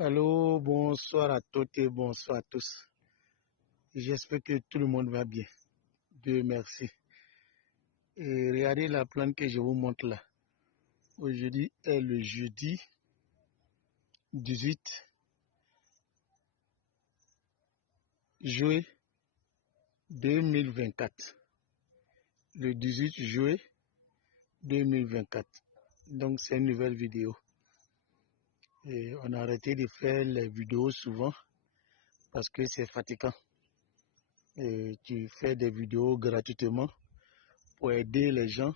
Allô, bonsoir à toutes et bonsoir à tous. J'espère que tout le monde va bien. Dieu merci. Et regardez la plante que je vous montre là. Aujourd'hui est le jeudi 18 juillet 2024. Le 18 juillet 2024. Donc c'est une nouvelle vidéo. Et on a arrêté de faire les vidéos souvent parce que c'est fatigant. Et tu fais des vidéos gratuitement pour aider les gens,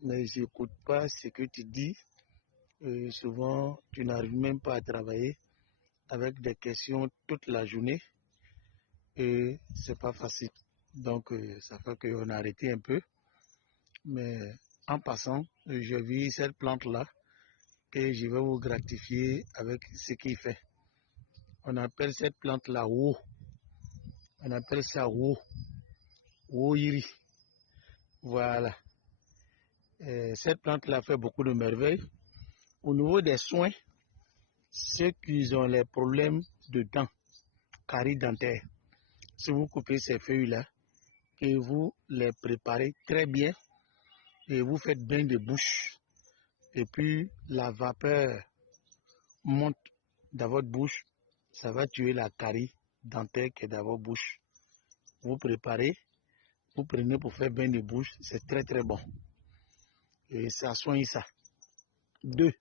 mais ils n'écoutent pas ce que tu dis. Souvent, tu n'arrives même pas à travailler avec des questions toute la journée et c'est pas facile. Donc, ça fait qu'on a arrêté un peu. Mais en passant, j'ai vu cette plante-là que je vais vous gratifier avec ce qu'il fait. On appelle cette plante-là wo. On appelle ça wo. Woiri. Voilà. Cette plante-là fait beaucoup de merveilles. Au niveau des soins, ceux qui ont les problèmes de dents, caries dentaires, si vous coupez ces feuilles-là et vous les préparez très bien et vous faites bain de bouche et puis la vapeur monte dans votre bouche, ça va tuer la carie dentaire qui est dans votre bouche. Vous préparez, vous prenez pour faire bain de bouche, c'est très très bon. Et ça soigne ça. 2.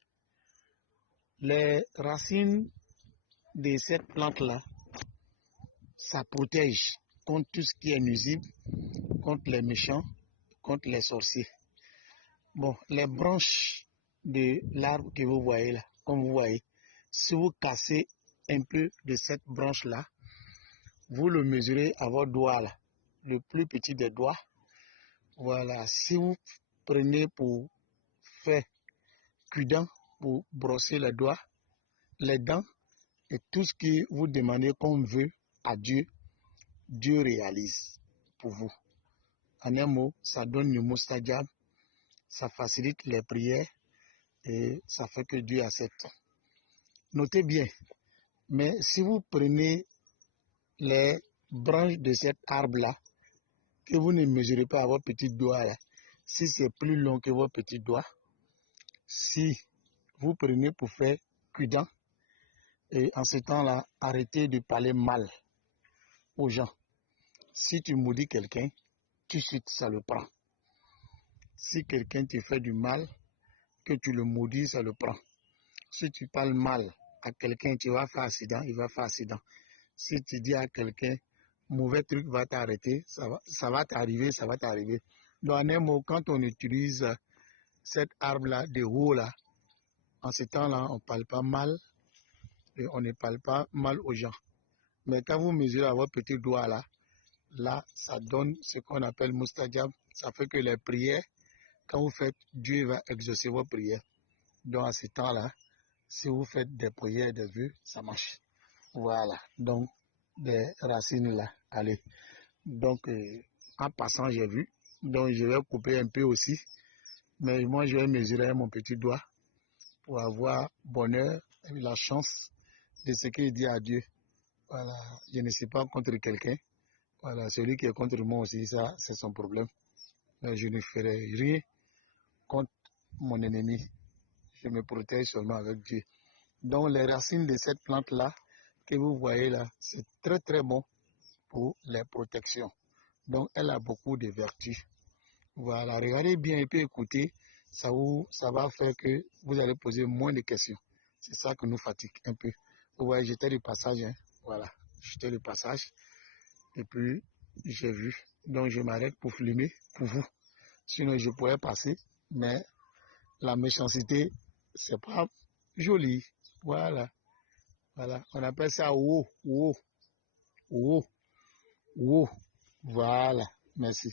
Les racines de cette plante-là, ça protège contre tout ce qui est nuisible, contre les méchants, contre les sorciers. Bon, les branches de l'arbre que vous voyez là, comme vous voyez, si vous cassez un peu de cette branche-là, vous le mesurez à votre doigt là, le plus petit des doigts. Voilà, si vous prenez pour faire cuidant, pour brosser les doigts, les dents, et tout ce que vous demandez qu'on veut à Dieu, Dieu réalise pour vous. En un mot, ça donne le moustadiab, ça facilite les prières et ça fait que Dieu accepte. Notez bien, mais si vous prenez les branches de cet arbre-là, que vous ne mesurez pas à votre petit doigt, là, si c'est plus long que votre petit doigt, si vous prenez pour faire cuidant, et en ce temps-là, arrêtez de parler mal aux gens. Si tu maudis quelqu'un, tout de suite, ça le prend. Si quelqu'un te fait du mal, que tu le maudis, ça le prend. Si tu parles mal à quelqu'un, tu vas faire accident, il va faire accident. Si tu dis à quelqu'un, mauvais truc va t'arrêter, ça va t'arriver, ça va t'arriver. Donc, en un mot, quand on utilise cet arbre-là, de haut là, en ce temps-là, on ne parle pas mal et on ne parle pas mal aux gens. Mais quand vous mesurez à votre petit doigt là, là, ça donne ce qu'on appelle moustadiab. Ça fait que les prières, quand vous faites, Dieu va exaucer vos prières. Donc, à ce temps-là, si vous faites des prières, des vœux, ça marche. Voilà. Donc, des racines là. Allez. Donc, en passant, j'ai vu. Donc, je vais couper un peu aussi. Mais moi, je vais mesurer mon petit doigt pour avoir bonheur et la chance de ce qu'il dit à Dieu. Voilà. Je ne suis pas contre quelqu'un. Voilà. Celui qui est contre moi aussi, ça, c'est son problème. Mais je ne ferai rien contre mon ennemi. Je me protège seulement avec Dieu. Donc, les racines de cette plante-là, que vous voyez là, c'est très très bon pour les protections. Donc, elle a beaucoup de vertus. Voilà, regardez bien et puis écoutez, ça va faire que vous allez poser moins de questions. C'est ça qui nous fatigue un peu. Vous voyez, j'étais le passage, hein. Voilà, j'étais le passage. Et puis, j'ai vu. Donc, je m'arrête pour filmer pour vous. Sinon, je pourrais passer, mais la méchanceté, c'est pas joli. Voilà. Voilà, on appelle ça wo, wo, wo, wo. Voilà, merci.